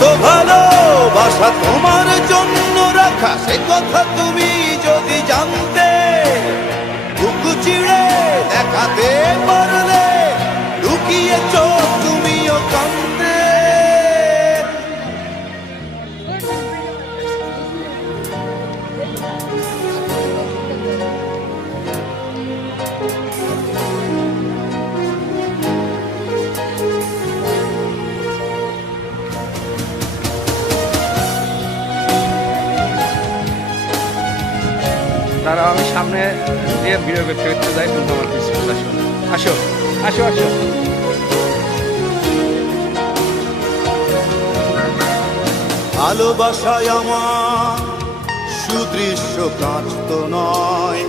কত ভালোবাসা তোমার জন্য রাখা, সে কথা তুমি যদি জানতে, বুক চিড়ে দেখাতে পারলে লুকিয়ে চোখ তুমিও কাঁদতে। তারা আমি সামনে দিয়ে ভিডিও করতে যাই, কিন্তু আমার কিছু আসো আসো আসো। ভালোবাসায় আমার সুদৃশ্য কাজ তো নয়,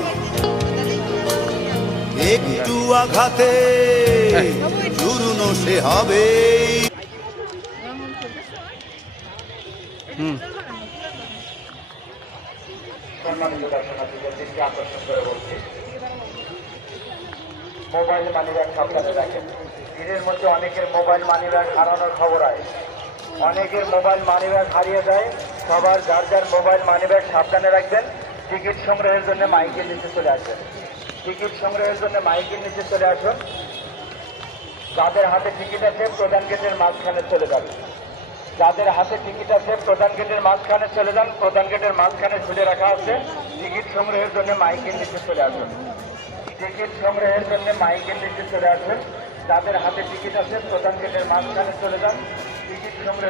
একটু আঘাতে চূর্ণ সে হবে। মোবাইল মানিব্যাগ সাবধানে রাখেন। ভিড়ের মধ্যে অনেকের মোবাইল মানিব্যাগ হারানোর খবর হয়, অনেকের মোবাইল মানিব্যাগ হারিয়ে যায়। সবার যার যার মোবাইল মানিব্যাগ সাবধানে রাখবেন। টিকিট সংগ্রহের জন্য মাইকের নিচে চলে আসবেন। টিকিট সংগ্রহের জন্য মাইকের নিচে চলে আসুন। যাদের হাতে টিকিট আছে প্রধান গেটের মাঝখানে চলে যাবে। যাদের হাতে টিকিট আছে প্রধান গেটের মাঝখানে চলে যান। প্রধান গেটের মাঝখানে ঝুলে রাখা আছে। টিকিট সংগ্রহের জন্য মাইকের নিচে চলে আসুন। টিকিট সংগ্রহের জন্য মাইকের নিচে চলে আসুন। যাদের হাতে টিকিট আছে প্রধান গেটের মাঝখানে চলে যান। টিকিট সংগ্রহের